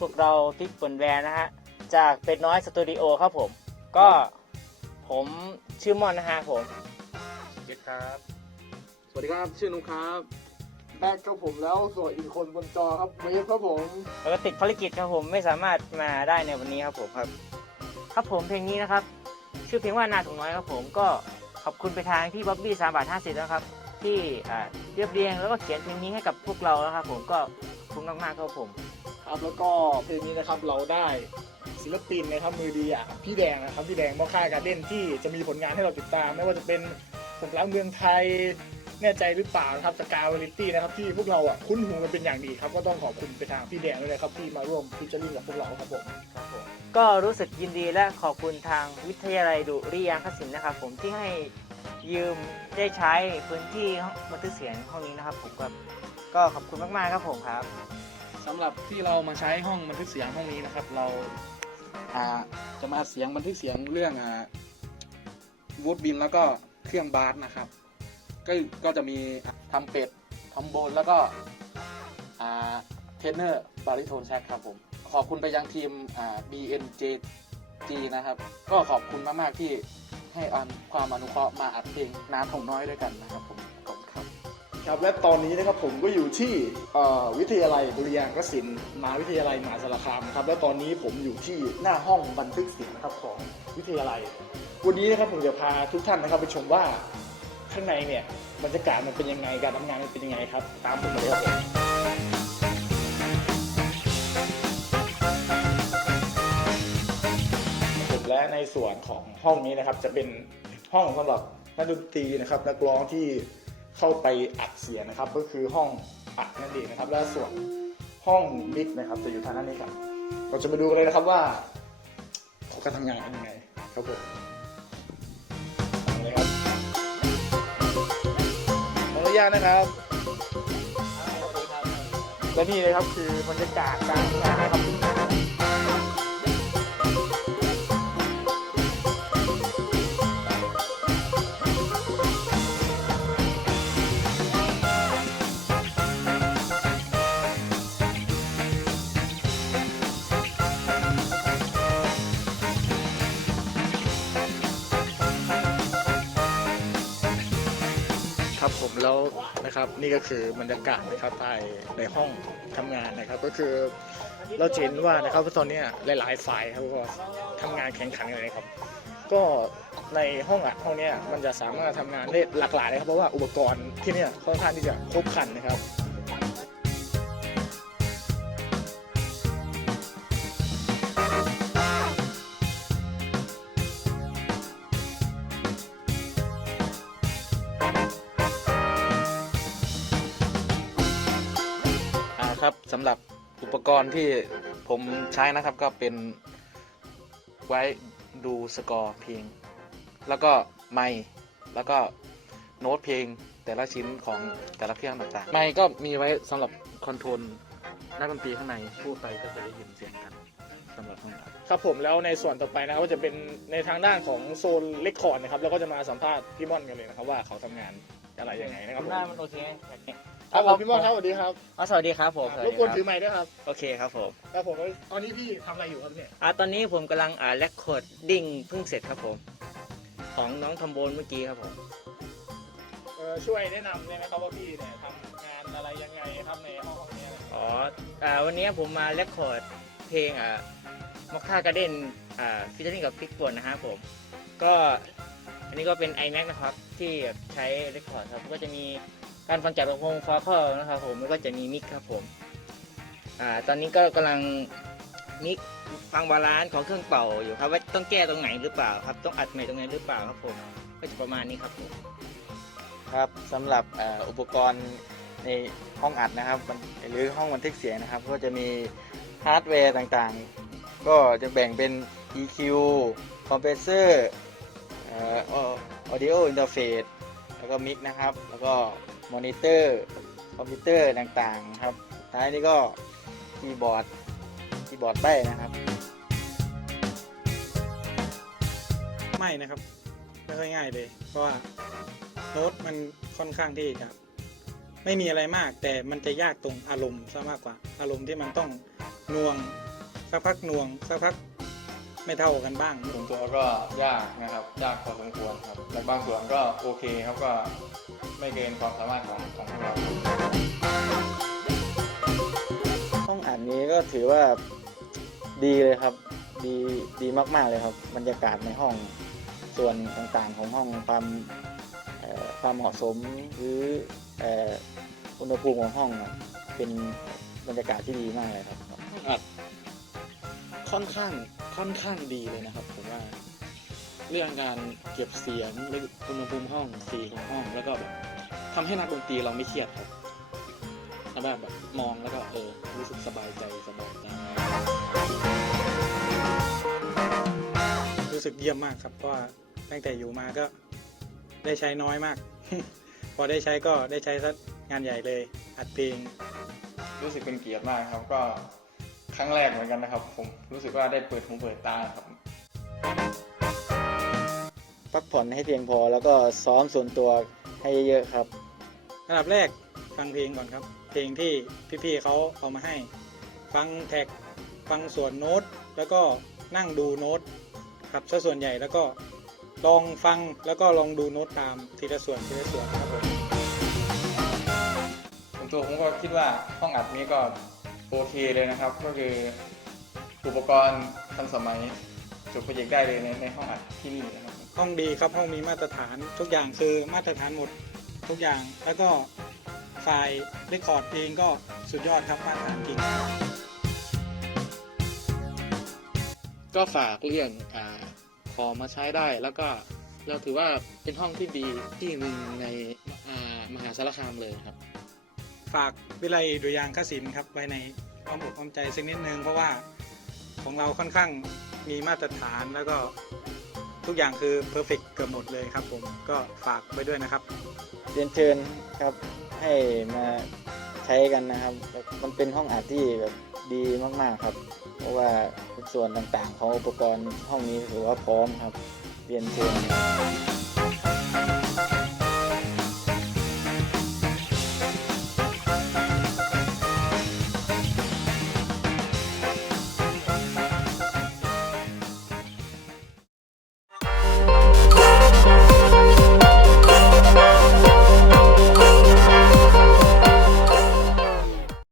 พวกเราทิกฝนแวร์นะฮะ จากเป็ดน้อยสตูดิโอครับผม ก็ผมชื่อมอนนะฮะผมเจ็ดครับ สวัสดีครับ ชื่อนุ๊กครับ แบ็กกับผมแล้วส่วนอีกคนบนจอครับเวฟครับผม แล้วก็ติดภารกิจครับผมไม่สามารถมาได้ในวันนี้ครับผมครับ ครับผมเพลงนี้นะครับ ชื่อเพลงว่านาถุงน้อยครับผมก็ขอบคุณไปทางพี่บ๊อบบี้สามบาทห้าสิบนะครับ ที่อ่าเรียบเรียงแล้วก็เขียนเพลงนี้ให้กับพวกเราแล้วครับผมก็ขอบคุณมากๆครับผม ครับแล้วก็เพลงนี้นะครับเราได้ศิลปินนะครับมือดีอะพี่แดงนะครับพี่แดงมอค่าการเด่นที่จะมีผลงานให้เราติดตาม ไม่ว่าจะเป็นผมรักเมืองไทยแน่ใจหรือเปล่านะครับสกาวลิตี้นะครับที่พวกเราอะคุ้นหูกันเป็นอย่างดีครับก็ต้องขอบคุณไปทางพี่แดงด้วยนะครับที่มาร่วมพิจารณากับพวกเราครับผมก็รู้สึกยินดีและขอบคุณทางวิทยาลัยดุริยางคศิลป์นะครับผมที่ให้ยืมได้ใช้พื้นที่ห้องบันทึกเสียงห้องนี้นะครับผมก็ก็ขอบคุณมากๆครับผมครับ สำหรับที่เรามาใช้ห้องบันทึกเสียงห้องนี้นะครับ เราอ่าจะมาเสียงบันทึกเสียงเรื่องอ่าวูดบินแล้วก็เครื่องบาสนะครับ ก็ก็จะมีทำเป็ดทำโบนแล้วก็อ่าเทนเนอร์บาริโทนแซกครับผม ขอบคุณไปยังทีมอ่า BNJG นะครับ ก็ขอบคุณมาก ๆ ที่ให้อันความอนุเคราะห์มาอัดเพลงน้ำของน้อยด้วยกันนะครับผม ครับและตอนนี้นะครับผมก็อยู่ที่วิทยาลัยดุริยางคศิลป์มหาวิทยาลัยมหาสารคามครับและตอนนี้ผมอยู่ที่หน้าห้องบันทึกเสียงนะครับของวิทยาลัย วันนี้นะครับผมจะพาทุกท่านนะครับไปชมว่าข้างในเนี่ยบรรยากาศมันเป็นยังไงการทำงานมันเป็นยังไงครับ ตามผมมาเลยครับผมผมและในส่วนของห้องนี้นะครับจะเป็นห้องสำหรับนักดนตรีนะครับนักร้องที่ เข้าไปอัดเสียงนะครับ ก็คือห้องอัดนั่นเองนะครับและส่วนห้องมิกนะครับจะอยู่ทางด้านนี้ครับ เราจะมาดูกันเลยนะครับว่าเขาการทำงานเป็นยังไงครับผมเลยครับขออนุญาตนะครับและนี่เลยครับคือบรรยากาศการทำงานนะครับ แล้วนะครับนี่ก็คือบรรยากาศนะครับภายในห้องทำงานนะครับ ก็คือเราเห็นว่านะครับว่าตอนนี้หลาย ๆ ฝ่ายครับก็ทำงานแข่งขันกันเลยครับ ก็ในห้องอะห้องนี้มันจะสามารถทำงานได้หลากหลายเลยครับเพราะว่าอุปกรณ์ที่นี่ค่อนข้างที่จะครบครันนะครับ อ่าครับสำหรับอุปกรณ์ที่ผมใช้นะครับก็เป็นไว้ดูสกอร์เพลง แล้วก็ไมค์แล้วก็โน้ตเพลงแต่ละชิ้นของแต่ละเครื่องต่างๆ ไมค์ก็มีไว้สำหรับคอนโทรลนักดนตรีข้างในพูดไปก็จะได้ยินเสียงกันสำหรับห้องอัดครับผมแล้วในส่วนต่อไปนะครับก็จะเป็นในทางด้านของโซนเลคคอร์ดนะครับแล้วก็จะมาสัมภาษณ์พี่ม่อนกันเลยนะครับว่าเขาทำงานอะไรยังไงนะครับผม หน้ามันโอเคไหมแบบนี้ ครับผมพี่ม่อนครับสวัสดีครับอ๋อสวัสดีครับผมสวัสรบดีกวนคถืรัอบไมค์ด้วยครับโอเคครับผมครับผมแล้วตอนนี้พี่ทำอะไรอยู่ครับเนี่ยอ่าตอนนี้ผมกำลังอ่าแลคคอร์ดดิ้งเพิ่งเสร็จครับผม ของน้องทอมโบนเมื่อกี้ครับผม เออช่วยแนะนำได้ไหมครับว่าพี่เนี่ยทำงานอะไรยังไงครับในห้องห้องนี้อะไรอ๋ออ่าวันนี้ผมมาแลคคอร์ดเพลงอ่ามอคค่ากระเด็นอ่าฟิชเชอร์กับพิกปวนนะครับผม ก็อันนี้ก็เป็น iMac นะครับที่ใช้เรคคอร์ดครับก็จะมี การฟังจากลำโพงฟาคอนะครับผมแล้วก็จะมีมิกครับผมอ่าตอนนี้ก็กำลังมิกฟังบาลานซ์ของเครื่องเป่าอยู่ครับว่าต้องแก้ตรงไหนหรือเปล่าครับ ต้องอัดใหม่ตรงไหนหรือเปล่าครับผมก็จะประมาณนี้ครับผมครับสำหรับอุปกรณ์ในห้องอัดนะครับ หรือห้องบันทึกเสียงนะครับ ก็จะมีฮาร์ดแวร์ต่างๆ ก็จะแบ่งเป็น EQ Compressor เอ่อ Audio Interface แล้วก็มิกนะครับ แล้วก็ มอนิเตอร์คอมพิวเตอร์ต่างๆครับท้ายนี้ก็คีย์บอร์ดคีย์บอร์ดใบ้นะครับ ไม่นะครับไม่ค่อยง่ายเลย เพราะว่าโน้ตมันค่อนข้างที่จะไม่มีอะไรมาก แต่มันจะยากตรงอารมณ์ซะมากกว่า อารมณ์ที่มันต้องนวงสักพักหน่วงสักพักไม่เท่ากันบ้างส่วนตัวก็ยากนะครับยากพอสมควรครับแต่บางส่วนก็โอเคครับก็ ไม่เกินความสามารถของของพวกเราห้องอัดนี้ก็ถือว่าดีเลยครับ ดีดีมากๆเลยครับ บรรยากาศในห้องส่วนต่างๆของห้องความเอ่อความเหมาะสมหรือเอ่ออุณหภูมิของห้องอะเป็นบรรยากาศที่ดีมากเลยครับอัดค่อนข้างค่อนข้างดีเลยนะครับผมว่า เรื่องการเก็บเสียงหรืออุณหภูมิห้องสีของห้องแล้วก็แบบ ทำให้นักดนตรีเราไม่เครียดครับแล้วแบบแบบมองแล้วก็เออรู้สึกสบายใจสบายใจรู้สึกเยี่ยมมากครับเพราะว่าตั้งแต่อยู่มาก็ได้ใช้น้อยมาก พอได้ใช้ก็ได้ใช้สักงานใหญ่เลยอัดเพลงรู้สึกเป็นเกียรติมากครับก็ครั้งแรกเหมือนกันนะครับ ผมรู้สึกว่าได้เปิดหูเปิดตาครับพักผ่อนให้เพียงพอแล้วก็ซ้อมส่วนตัว ให้เยอะๆครับอันดับแรกฟังเพลงก่อนครับ เพลงที่พี่ๆเขาเอามาให้ ฟังแท็กฟังส่วนโน้ต แล้วก็นั่งดูโน้ตครับซะส่วนใหญ่แล้วก็ลองฟังแล้วก็ลองดูโน้ตตามทีละส่วนทีละส่วนครับผมส่วนตัวผมก็คิดว่าห้องอัดนี้ก็โอเคเลยนะครับ ก็คืออุปกรณ์ทันสมัยจุดโปรเจกต์ได้เลยในในห้องอัดที่นี่นะครับ ห้องดีครับห้องมีมาตรฐานทุกอย่างคือมาตรฐานหมดทุกอย่าง แล้วก็ไฟล์เรคคอร์ดเองก็สุดยอดครับมาตรฐานจริงก็ฝากเรื่องอ่าขอมาใช้ได้แล้วก็เราถือว่าเป็นห้องที่ดีที่หนึ่งในอ่ามหาสารคามเลยครับ ฝากวิไลดุริยางคศิลป์ครับไว้ในอ้อมอกอ้อมใจสักนิดนึงเพราะว่าของเราค่อนข้างมีมาตรฐานแล้วก็ ทุกอย่างคือเพอร์เฟกเกือบหมดเลยครับผมก็ฝากไปด้วยนะครับ เรียนเชิญครับให้มาใช้กันนะครับมันเป็นห้องอัดที่แบบดีมากๆครับ เพราะว่าส่วนต่างๆของอุปกรณ์ห้องนี้ถือว่าพร้อมครับ เรียนเชิญ